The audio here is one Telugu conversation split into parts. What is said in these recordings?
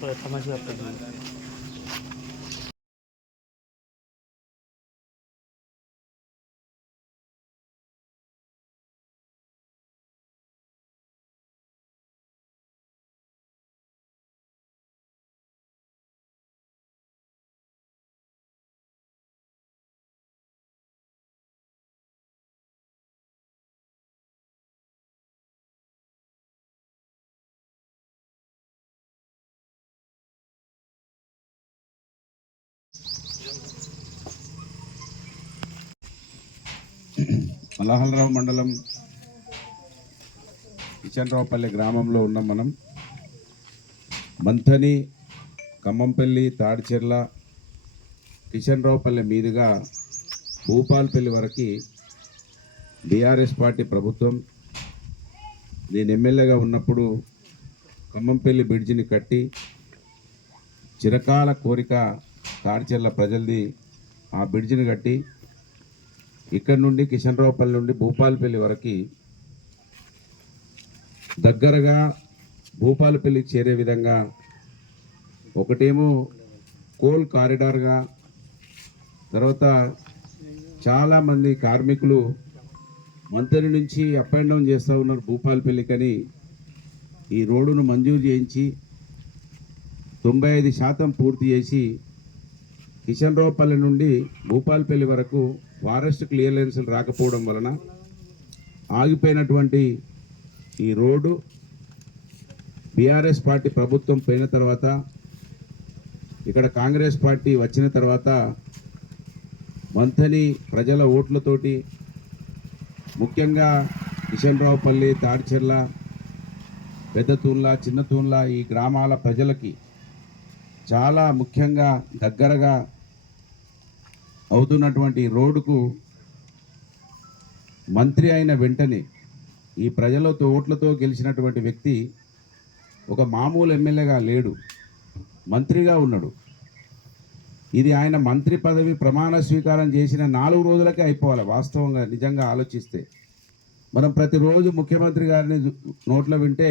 ఫోటో ఎట్లా మంచిగా వస్తుంది మలహలరావు మండలం కిషన్రావుపల్లి గ్రామంలో ఉన్నాం మనం. మంథని ఖమ్మంపల్లి తాడిచెర్ల కిషన్రావుపల్లి మీదుగా భూపాల్పల్లి వరకు బీఆర్ఎస్ పార్టీ ప్రభుత్వం నేను ఎమ్మెల్యేగా ఉన్నప్పుడు ఖమ్మంపల్లి బ్రిడ్జిని కట్టి చిరకాల కోరిక తాడిచెర్ల ప్రజలది ఆ బ్రిడ్జిని కట్టి ఇక్కడ నుండి కిషన్రావుపల్లి నుండి భూపాలపల్లి వరకు దగ్గరగా భూపాలపల్లికి చేరే విధంగా ఒకటేమో కోల్ కారిడార్గా తర్వాత చాలామంది కార్మికులు మంత్రి నుంచి అప్ అండ్ డౌన్ చేస్తూ ఉన్నారు భూపాలపల్లికని. ఈ రోడ్డును మంజూరు చేయించి తొంభై ఐదు శాతం పూర్తి చేసి కిషన్రావుపల్లి నుండి భూపాలపల్లి వరకు ఫారెస్ట్ క్లియరెన్స్లు రాకపోవడం వలన ఆగిపోయినటువంటి ఈ రోడ్డు బీఆర్ఎస్ పార్టీ ప్రభుత్వం పోయిన తర్వాత ఇక్కడ కాంగ్రెస్ పార్టీ వచ్చిన తర్వాత మంథని ప్రజల ఓట్లతోటి ముఖ్యంగా కిషన్రావుపల్లి తాడిచెర్ల పెద్ద తూన్ల చిన్న తూన్ల ఈ గ్రామాల ప్రజలకి చాలా ముఖ్యంగా దగ్గరగా అవుతున్నటువంటి రోడ్డుకు మంత్రి అయిన వెంటనే ఈ ప్రజలతో ఓట్లతో గెలిచినటువంటి వ్యక్తి ఒక మామూలు ఎమ్మెల్యేగా లేడు మంత్రిగా ఉన్నాడు. ఇది ఆయన మంత్రి పదవి ప్రమాణ స్వీకారం చేసిన నాలుగు రోజులకే అయిపోవాలి. వాస్తవంగా నిజంగా ఆలోచిస్తే మనం ప్రతిరోజు ముఖ్యమంత్రి గారిని నోట్లో వింటే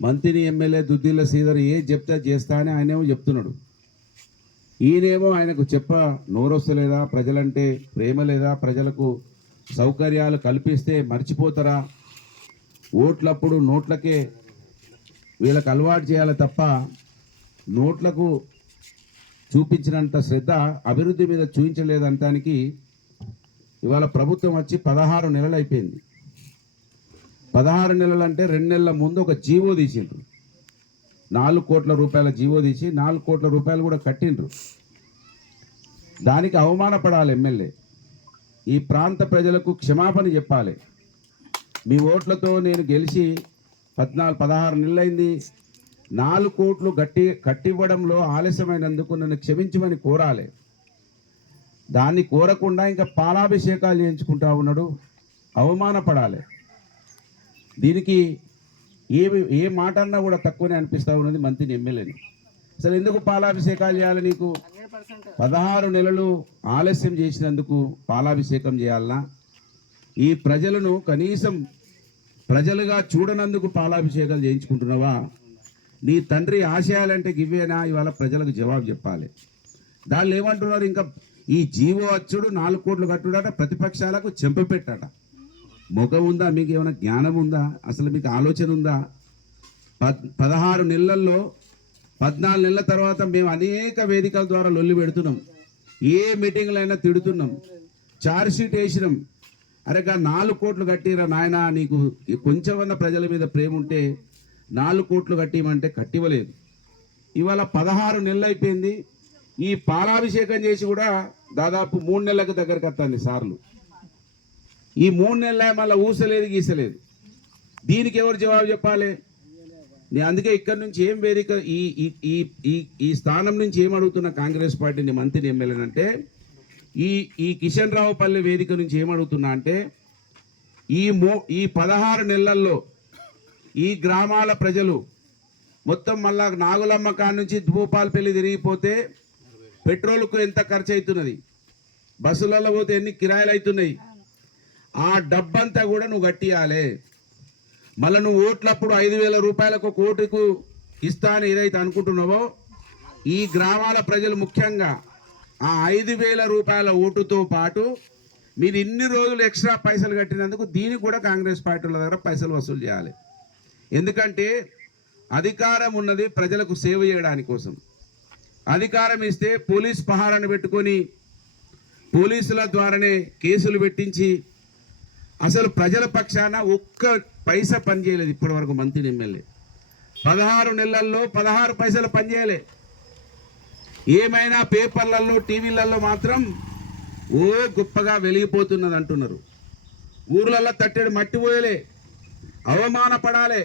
మంత్రిని ఎమ్మెల్యే దుద్దిల్ల శ్రీధర్ ఏ చెప్తే చేస్తా అని ఆయనేమో చెప్తున్నాడు. ఈయనేమో ఆయనకు చెప్ప నోరొస్తలేదా ప్రజలంటే ప్రేమ లేదా ప్రజలకు సౌకర్యాలు కల్పిస్తే మర్చిపోతారా? ఓట్లప్పుడు నోట్లకే వీళ్ళకి అలవాటు చేయాలి తప్ప నోట్లకు చూపించినంత శ్రద్ధ అభివృద్ధి మీద చూపించలేదంటానికి ఇవాళ ప్రభుత్వం వచ్చి పదహారు నెలలు అయిపోయింది. పదహారు నెలలు అంటే రెండు నెలల ముందు ఒక జీవో తీసిండ్రు. నాలుగు కోట్ల రూపాయల జీవో తీసి నాలుగు కోట్ల రూపాయలు కూడా కట్టిండ్రు. దానికి అవమానపడాలి ఎమ్మెల్యే. ఈ ప్రాంత ప్రజలకు క్షమాపణ చెప్పాలి. మీ ఓట్లతో నేను గెలిచి పద్నాలుగు పదహారు నెలలైంది. నాలుగు కోట్లు గట్టి కట్టివ్వడంలో ఆలస్యమైనందుకు నన్ను క్షమించమని కోరాలి. దాన్ని కోరకుండా ఇంకా పాలాభిషేకాలు చేయించుకుంటా ఉన్నాడు. అవమానపడాలి. దీనికి ఏమి ఏ మాట అన్నా కూడా తక్కువనే అనిపిస్తూ ఉన్నది మంత్రిని ఎమ్మెల్యేని. అసలు ఎందుకు పాలాభిషేకాలు చేయాలి నీకు? పదహారు నెలలు ఆలస్యం చేసినందుకు పాలాభిషేకం చేయాలనా? ఈ ప్రజలను కనీసం ప్రజలుగా చూడనందుకు పాలాభిషేకాలు చేయించుకుంటున్నావా? నీ తండ్రి ఆశయాలంటే గివ్వేనా ఇవాళ ప్రజలకు జవాబు చెప్పాలి. దాళ్ళు ఏమంటున్నారు ఇంకా ఈ జీవో అచ్చుడు నాలుగు కోట్లు కట్టుడట ప్రతిపక్షాలకు చెంపపెట్టట ముఖం ఉందా? మీకు ఏమైనా జ్ఞానం ఉందా? అసలు మీకు ఆలోచన ఉందా? పద్ పదహారు నెలల్లో పద్నాలుగు నెలల తర్వాత మేము అనేక వేదికల ద్వారా లొల్లి పెడుతున్నాం. ఏ మీటింగ్లైనా తిడుతున్నాం. చార్జ్షీట్ వేసినాం. అరే గా నాలుగు కోట్లు కట్టిరా నాయన నీకు కొంచెమన్నా ప్రజల మీద ప్రేమ ఉంటే నాలుగు కోట్లు కట్టిమంటే కట్టివ్వలేదు. ఇవాళ పదహారు నెలలు అయిపోయింది. ఈ పాలాభిషేకం చేసి కూడా దాదాపు మూడు నెలలకు దగ్గరకు వస్తుంది సార్లు. ఈ మూడు నెలల మళ్ళీ ఊసలేదు గీసలేదు. దీనికి ఎవరు జవాబు చెప్పాలి? నేను అందుకే ఇక్కడ నుంచి ఏం వేదిక ఈ ఈ ఈ ఈ స్థానం నుంచి ఏం అడుగుతున్న కాంగ్రెస్ పార్టీని మంత్రిని ఎమ్మెల్యేనంటే ఈ ఈ కిషన్ రావుపల్లి వేదిక నుంచి ఏం అడుగుతున్నా అంటే ఈ మో ఈ పదహారు నెలల్లో ఈ గ్రామాల ప్రజలు మొత్తం మళ్ళా నాగులమ్మ కాడ నుంచి భూపాలపల్లి తిరిగిపోతే పెట్రోల్కు ఎంత ఖర్చు అవుతున్నది బస్సులలో పోతే ఎన్ని కిరాయిలు అవుతున్నాయి ఆ డబ్బంతా కూడా నువ్వు కట్టియాలి. మళ్ళీ నువ్వు ఓట్లప్పుడు ఐదు వేల రూపాయలకు కోటికు ఓటుకు ఇస్తా అని ఏదైతే అనుకుంటున్నావో ఈ గ్రామాల ప్రజలు ముఖ్యంగా ఆ ఐదు వేల రూపాయల ఓటుతో పాటు మీరు ఇన్ని రోజులు ఎక్స్ట్రా పైసలు కట్టినందుకు దీనికి కూడా కాంగ్రెస్ పార్టీల దగ్గర పైసలు వసూలు చేయాలి. ఎందుకంటే అధికారం ఉన్నది ప్రజలకు సేవ చేయడానికి కోసం. అధికారం ఇస్తే పోలీస్ పహారాన్ని పెట్టుకొని పోలీసుల ద్వారానే కేసులు పెట్టించి అసలు ప్రజల పక్షాన ఒక్క పైసా పనిచేయలేదు ఇప్పటి వరకు మంత్రి ఎమ్మెల్యే. పదహారు నెలల్లో పదహారు పైసలు పనిచేయలే ఏమైనా పేపర్లలో టీవీలలో మాత్రం ఓ గొప్పగా వెలిగిపోతున్నది అంటున్నారు. ఊర్లలో తట్టెడు మట్టి పోయలే. అవమానపడాలి.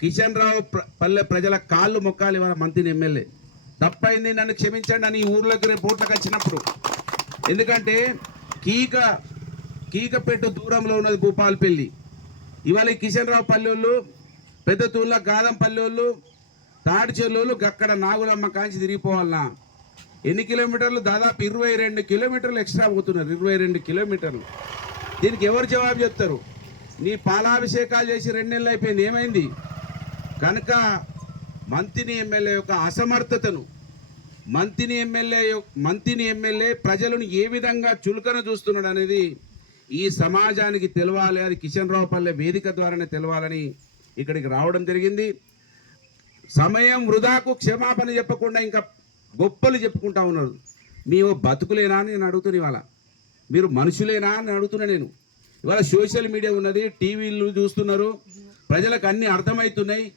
కిషన్ రావు పల్లె ప్రజల కాళ్ళు మొక్కాలి వాళ్ళ మంత్రిని ఎమ్మెల్యే. తప్పైంది నన్ను క్షమించండి అని ఈ ఊర్లోకి రేపు ఓట్లకు వచ్చినప్పుడు. ఎందుకంటే కీక కీకపెట్టు దూరంలో ఉన్నది భూపాలపల్లి. ఇవాళ కిషన్ రావు పల్లెళ్ళు పెద్ద తూళ్ళ గాదం పల్లెళ్ళు తాడి చెల్లెళ్ళు అక్కడ నాగులమ్మ కాంచి తిరిగిపోవాలన్నా. ఎన్ని కిలోమీటర్లు? దాదాపు ఇరవై రెండు కిలోమీటర్లు ఎక్స్ట్రా పోతున్నారు ఇరవై రెండు కిలోమీటర్లు. దీనికి ఎవరు జవాబు చెప్తారు? నీ పాలాభిషేకాలు చేసి రెండు నెలలు అయిపోయింది ఏమైంది? కనుక మంత్రిని ఎమ్మెల్యే యొక్క అసమర్థతను మంత్రిని ఎమ్మెల్యే మంత్రిని ఎమ్మెల్యే ప్రజలను ఏ విధంగా చులకన చూస్తున్నాడు అనేది ఈ సమాజానికి తెలవాలి అది కిషన్ రావు పల్లె వేదిక ద్వారానే తెలవాలని ఇక్కడికి రావడం జరిగింది. సమయం వృధాకు క్షమాపణ చెప్పకుండా ఇంకా గొప్పలు చెప్పుకుంటా ఉన్నారు. మేము బతుకులేనా? అని నేను అడుగుతున్నా ఇవాళ. మీరు మనుషులేనా? అని అడుగుతున్నా నేను. ఇవాళ సోషల్ మీడియా ఉన్నది టీవీలు చూస్తున్నారు. ప్రజలకు అన్ని అర్థమవుతున్నాయి.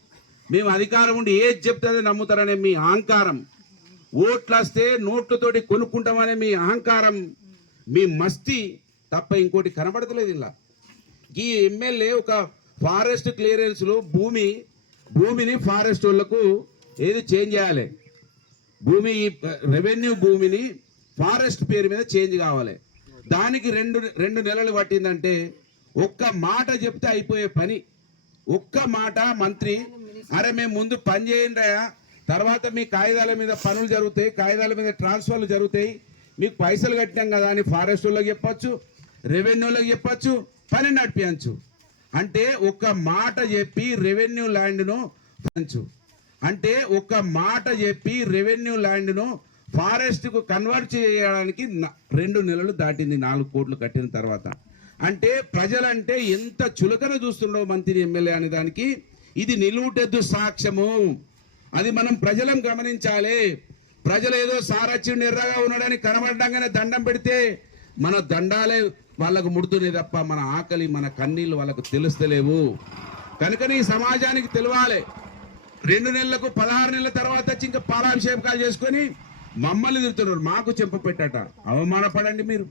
మేము అధికారం ఉండి ఏది చెప్తే నమ్ముతారనే మీ అహంకారం. ఓట్లు వస్తే నోట్లతోటి కొనుక్కుంటామనే మీ అహంకారం మీ మస్తి తప్ప ఇంకోటి కనబడతలేదు ఇలా ఈ ఎమ్మెల్యే ఒక ఫారెస్ట్ క్లియరెన్స్లో భూమి భూమిని ఫారెస్ట్ వాళ్ళకు ఏది చేంజ్ చేయాలి? భూమి రెవెన్యూ భూమిని ఫారెస్ట్ పేరు మీద చేంజ్ కావాలి. దానికి రెండు రెండు నెలలు పట్టిందంటే ఒక్క మాట చెప్తే అయిపోయే పని. ఒక్క మాట మంత్రి అరే మేము ముందు పని చేయండి తర్వాత మీ కాగితాల మీద పనులు జరుగుతాయి కాగితాల మీద ట్రాన్స్ఫర్లు జరుగుతాయి. మీకు పైసలు కట్టినాం కదా అని ఫారెస్ట్ వాళ్ళకి చెప్పచ్చు. రెవెన్యూలకు చెప్పచ్చు పని నడిపించు. అంటే ఒక మాట చెప్పి రెవెన్యూ ల్యాండ్ను పంచు అంటే ఒక మాట చెప్పి రెవెన్యూ ల్యాండ్ను ఫారెస్ట్కు కన్వర్ట్ చేయడానికి రెండు నెలలు దాటింది నాలుగు కోట్లు కట్టిన తర్వాత. అంటే ప్రజలంటే ఎంత చులకన చూస్తుండో మంత్రి ఎమ్మెల్యే అనే దానికి? ఇది నిలువుటెద్దు సాక్ష్యము. అది మనం ప్రజలం గమనించాలి. ప్రజలు ఏదో సారచ్యుడు ఎర్రగా ఉన్నాడని కనబడంగానే దండం పెడితే మన దండాలే వాళ్ళకు ముడుతున్నాయి తప్ప మన ఆకలి మన కన్నీళ్ళు వాళ్ళకు తెలుస్తలేవు. కనుకని ఈ సమాజానికి తెలవాలి. రెండు నెలలకు పదహారు నెలల తర్వాత వచ్చి ఇంకా పాలాభిషేకాలు చేసుకొని మమ్మల్ని తిడుతున్నారు. మాకు చెంప పెట్టట. అవమానపడండి మీరు.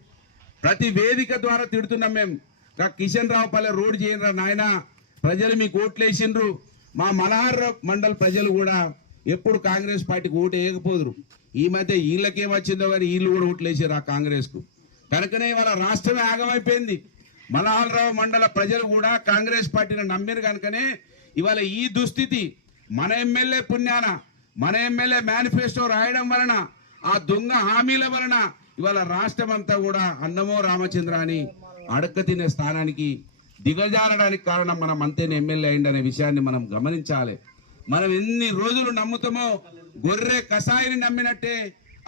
ప్రతి వేదిక ద్వారా తిడుతున్నాం మేము. కా కిషన్ రావు పల్లె రోడ్ చేయండి నాయన. ప్రజలు మీకు ఓట్లేసిండ్రు. మా మలహార్ మండల్ ప్రజలు కూడా ఎప్పుడు కాంగ్రెస్ పార్టీకి ఓటు వేయకపోదురు. ఈ మధ్య వీళ్ళకేం వచ్చిందో కానీ వీళ్ళు కూడా ఓట్లు వేసారు ఆ కాంగ్రెస్కు. కనుకనే వాళ్ళ రాష్ట్రమే ఆగమైపోయింది. మలహాలరావు మండల ప్రజలు కూడా కాంగ్రెస్ పార్టీని నమ్మిరు కనుకనే ఇవాళ ఈ దుస్థితి మన ఎమ్మెల్యే పుణ్యాన మన ఎమ్మెల్యే మేనిఫెస్టో రాయడం వలన ఆ దొంగ హామీల వలన ఇవాళ రాష్ట్రం అంతా కూడా అన్నమో రామచంద్ర అని అడక్క తినే స్థానానికి దిగజారడానికి కారణం మనం అంతేనే ఎమ్మెల్యే అయిందనే విషయాన్ని మనం గమనించాలి. మనం ఎన్ని రోజులు నమ్ముతామో గొర్రె కషాయిని నమ్మినట్టే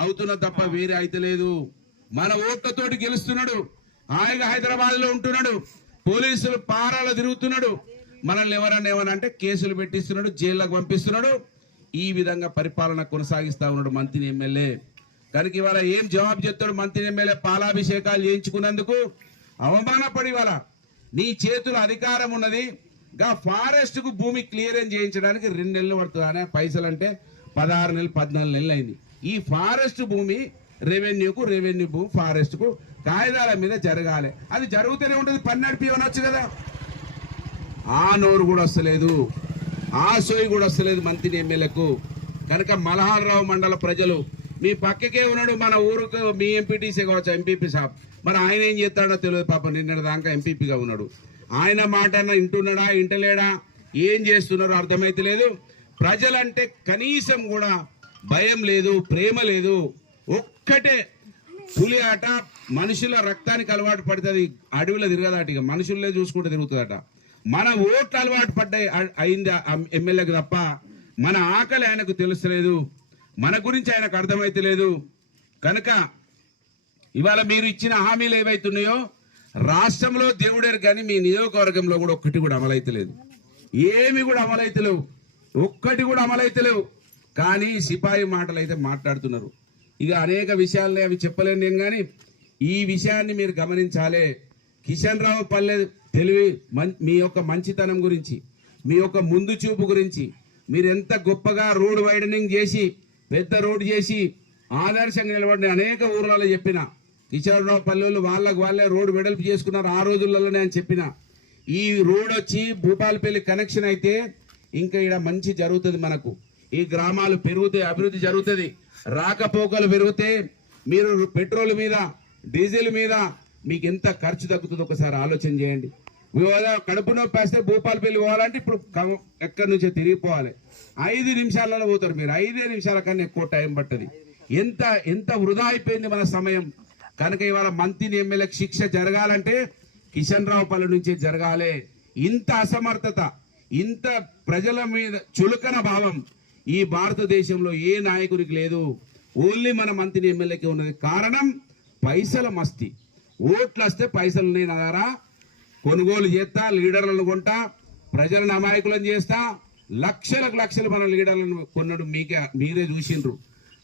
అవుతున్న తప్ప వేరే అయితలేదు మన ఓట్లతోటి గెలుస్తున్నాడు. హాయిగా హైదరాబాద్లో ఉంటున్నాడు. పోలీసులు పారాలు తిరుగుతున్నాడు. మనల్ని ఎవరన్నా ఏమన్నా అంటే కేసులు పెట్టిస్తున్నాడు జైల్లోకి పంపిస్తున్నాడు. ఈ విధంగా పరిపాలన కొనసాగిస్తా ఉన్నాడు మంత్రి ఎమ్మెల్యే. కనుక ఇవాళ ఏం జవాబు చెప్తాడు మంత్రి ఎమ్మెల్యే పాలాభిషేకాలు చేయించుకున్నందుకు? అవమానపడి ఇవాళ నీ చేతుల అధికారం ఉన్నది. గా ఫారెస్ట్కు భూమి క్లియరెన్స్ చేయించడానికి రెండు నెలలు పడుతుంది? అనే పైసలు అంటే పదహారు నెలలు పద్నాలుగు నెలలు అయింది. ఈ ఫారెస్ట్ భూమి రెవెన్యూకు రెవెన్యూ భూమి ఫారెస్ట్కు కాగితాల మీద జరగాలి. అది జరుగుతూనే ఉంటుంది. పని నడిపి అనొచ్చు కదా. ఆ నోరు కూడా వస్తలేదు. ఆ సోయి కూడా వస్తలేదు మంత్రి ఎమ్మెల్యేకు. కనుక మలహారరావు మండల ప్రజలు మీ పక్కకే ఉన్నాడు మన ఊరుకు మీ ఎంపీటీసీ కావచ్చు ఎంపీపీ సాబ్. మరి ఆయన ఏం చేస్తాడో తెలియదు పాప. నిన్నటి దాకా ఎంపీపీగా ఉన్నాడు. ఆయన మాట ఇంటున్నాడా ఇంటలేడా ఏం చేస్తున్నారో అర్థమైతే లేదు. ప్రజలంటే కనీసం కూడా భయం లేదు ప్రేమ లేదు. ఒక్కటే పులి ఆట మనుషుల రక్తానికి అలవాటు పడుతుంది. అడవిలో తిరగదాట ఇక. మనుషుల్లో చూసుకుంటే తిరుగుతుందట. మన ఓట్లు అలవాటు పడ్డాయి అయింది ఎమ్మెల్యేకి తప్ప మన ఆకలి ఆయనకు తెలుస్తలేదు. మన గురించి ఆయనకు అర్థమైతే లేదు. కనుక ఇవాళ మీరు ఇచ్చిన హామీలు ఏవైతున్నాయో రాష్ట్రంలో దేవుడేరు కానీ మీ నియోజకవర్గంలో కూడా ఒక్కటి కూడా అమలైతలేదు ఏమి కూడా అమలైతలేవు ఒక్కటి కూడా అమలైతలేవు కానీ సిపాయి మాటలు అయితే మాట్లాడుతున్నారు. ఇక అనేక విషయాలని అవి చెప్పలేను నేను కానీ ఈ విషయాన్ని మీరు గమనించాలి. కిషన్ రావు పల్లె తెలివి మం- మీ యొక్క మంచితనం గురించి మీ యొక్క ముందు చూపు గురించి మీరు ఎంత గొప్పగా రోడ్ వైడనింగ్ చేసి పెద్ద రోడ్ చేసి ఆదర్శంగా నిలబడిన అనేక ఊర్లలో చెప్పిన కిషోరరావు పల్లెలు వాళ్ళకు వాళ్ళే రోడ్డు వెడల్పు చేసుకున్నారు ఆ రోజులలోనే అని చెప్పిన ఈ రోడ్ వచ్చి భూపాలపల్లి కనెక్షన్ అయితే ఇంకా ఇక్కడ మంచి జరుగుతుంది మనకు. ఈ గ్రామాలు పెరుగుతాయి అభివృద్ధి జరుగుతుంది. రాకపోకలు పెరిగితే మీరు పెట్రోల్ మీద డీజిల్ మీద మీకు ఎంత ఖర్చు తగ్గుతుందో ఒకసారి ఆలోచన చేయండి. కడుపు నొప్పి వేస్తే భూపాలపల్లి పోవాలంటే ఇప్పుడు ఎక్కడి నుంచో తిరిగిపోవాలి. ఐదు నిమిషాలలో పోతారు మీరు. ఐదే నిమిషాల కన్నా ఎక్కువ టైం పట్టది. ఎంత ఎంత వృధా అయిపోయింది మన సమయం. కనుక ఇవాళ మంత్రిని ఎమ్మెల్యేకి శిక్ష జరగాలంటే కిషన్ రావు పల్లె నుంచే జరగాలి. ఇంత అసమర్థత ఇంత ప్రజల మీద చులకన భావం ఈ భారతదేశంలో ఏ నాయకునికి లేదు. ఓన్లీ మన మంత్రిని ఎమ్మెల్యేకి ఉన్నది. కారణం పైసల మస్తి. ఓట్లు వస్తే పైసలు నేను నా కొనుగోలు చేస్తా లీడర్లను కొంటా ప్రజలను అమాయకులను చేస్తా. లక్షలకు లక్షలు మన లీడర్లను కొన్నాడు మీకే మీరే చూసిండ్రు.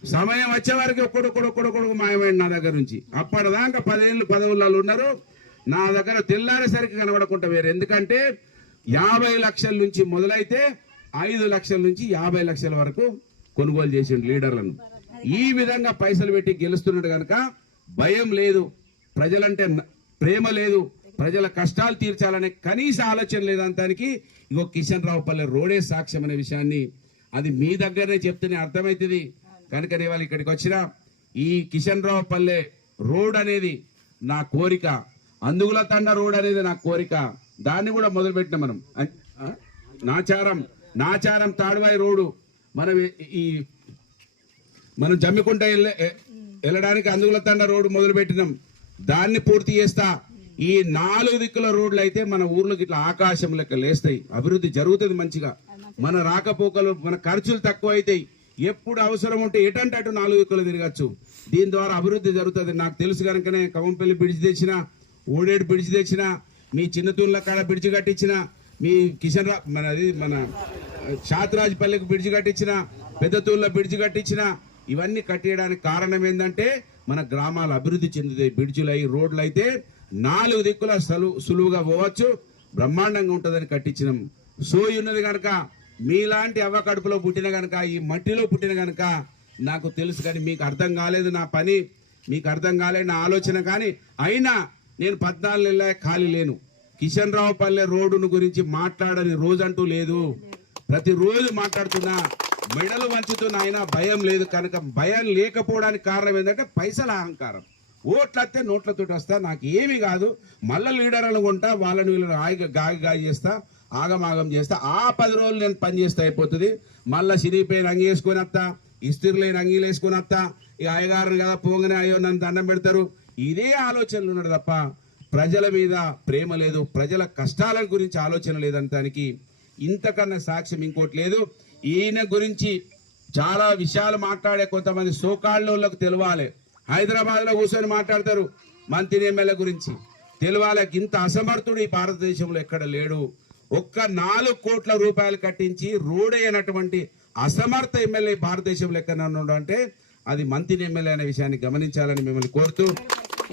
సమయం వచ్చే వరకు ఒక్కడొక్కడొక్కడొక్కడు మాయమైంది నా దగ్గర నుంచి. అప్పటిదాకా పదేళ్ళు పదవులలో ఉన్నారు. నా దగ్గర తెల్లారేసరికి కనబడకుండా వేరు ఎందుకంటే యాభై లక్షల నుంచి మొదలైతే ఐదు లక్షల నుంచి యాభై లక్షల వరకు కొనుగోలు చేసిండు లీడర్లను. ఈ విధంగా పైసలు పెట్టి గెలుస్తున్నాడు కనుక భయం లేదు. ప్రజలంటే ప్రేమ లేదు. ప్రజల కష్టాలు తీర్చాలనే కనీస ఆలోచన లేదంతానికి ఇగో కిషన్ రావు పల్లె రోడే సాక్ష్యం అనే విషయాన్ని అది మీ దగ్గరనే చెప్తేనే అర్థమవుతుంది కనుక నేను ఇక్కడికి వచ్చిన ఈ కిషన్ రావు పల్లె రోడ్ అనేది నా కోరిక. అందుగుల తండ రోడ్ అనేది నా కోరిక. దాన్ని కూడా మొదలుపెట్టిన మనం. నాచారం. నాచారం తాడువాయి రోడ్డు. మనం ఈ మనం జమ్మికుంట వెళ్ళడానికి అందుగుల తండ రోడ్డు మొదలు పెట్టినాం దాన్ని పూర్తి చేస్తా. ఈ నాలుగు దిక్కుల రోడ్లు అయితే మన ఊర్లోకి ఇట్లా ఆకాశం లెక్క లేస్తాయి. అభివృద్ధి జరుగుతుంది మంచిగా. మన రాకపోకలు మన ఖర్చులు తక్కువ అవుతాయి ఎప్పుడు అవసరం ఉంటే ఎటంటే అటు నాలుగు దిక్కులు తిరగచ్చు. దీని ద్వారా అభివృద్ధి జరుగుతుంది. నాకు తెలుసు కనుకనే కవంపల్లి బ్రిడ్జ్ తెచ్చిన ఓడేడు బ్రిడ్జ్ తెచ్చిన మీ చిన్నతూళ్ళ కాడ బ్రిడ్జ్ కట్టించిన మీ కిషన్ రా మన అది మన షాత్రాజ్పల్లికి బ్రిడ్జ్ కట్టించిన పెద్దతూళ్ళ బ్రిడ్జ్ కట్టించిన ఇవన్నీ కట్టేయడానికి కారణం ఏంటంటే మన గ్రామాలు అభివృద్ధి చెందుతాయి బ్రిడ్జులు అయి రోడ్లు అయితే నాలుగు దిక్కుల సలు సులువుగా పోవచ్చు బ్రహ్మాండంగా ఉంటుందని కట్టించినాం. సోయి ఉన్నది కనుక మీలాంటి అవ్వ కడుపులో పుట్టిన కనుక ఈ మట్టిలో పుట్టిన కనుక నాకు తెలుసు కానీ మీకు అర్థం కాలేదు నా పని మీకు అర్థం కాలేదు నా ఆలోచన కానీ అయినా నేను పద్నాలుగు నెలల ఖాళీ లేను. కిషన్ రావు పల్లె రోడ్డును గురించి మాట్లాడని రోజంటూ లేదు. ప్రతిరోజు మాట్లాడుతున్నా మెడలు వంచుతున్న ఆయన భయం లేదు. కనుక భయం లేకపోవడానికి కారణం ఏంటంటే పైసల అహంకారం. ఓట్లు వస్తే నోట్లతోటి వస్తా నాకు ఏమి కాదు. మళ్ళీ లీడర్ అనుకుంటా వాళ్ళని వీళ్ళని ఆగి గాగి గాగి చేస్తా ఆగమాగం చేస్తా. ఆ పది రోజులు నేను పని చేస్తే అయిపోతుంది. మళ్ళీ సిరిపోయిన అంగి వేసుకొని వస్తా ఇస్త్రీ లేని అంగీలు వేసుకొని వస్తా. ఈ అయ్యగారు కదా పోగానే అయ్యో నన్ను దండం పెడతారు. ఇదే ఆలోచనలు ఉన్నాడు తప్ప ప్రజల మీద ప్రేమ లేదు. ప్రజల కష్టాల గురించి ఆలోచన లేదంటానికి ఇంతకన్నా సాక్ష్యం ఇంకోటి లేదు. ఈయన గురించి చాలా విషయాలు మాట్లాడే కొంతమంది సోకాళ్ళకు తెలవాలి. హైదరాబాద్లో కూర్చొని మాట్లాడతారు మంత్రి ఎమ్మెల్యే గురించి. తెలవాలి ఇంత అసమర్థుడు ఈ భారతదేశంలో ఎక్కడ లేడు. ఒక్క నాలుగు కోట్ల రూపాయలు కట్టించి రోడ్ అయినటువంటి అసమర్థ ఎమ్మెల్యే భారతదేశంలో ఎక్కడ అంటే అది మంత్రి ఎమ్మెల్యే అనే విషయాన్ని గమనించాలని మిమ్మల్ని కోరుతూ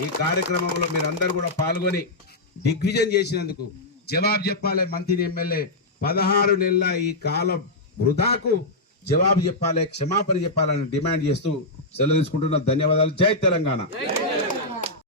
ఈ కార్యక్రమంలో మీరందరూ కూడా పాల్గొని దిగ్విజయం చేసినందుకు జవాబు చెప్పాలి మంత్రి ఎమ్మెల్యే. పదహారు నెలల ఈ కాలం వృధాకు జవాబు చెప్పాలి క్షమాపణ చెప్పాలని డిమాండ్ చేస్తూ సెలవు తీసుకుంటున్న ధన్యవాదాలు. జై తెలంగాణ.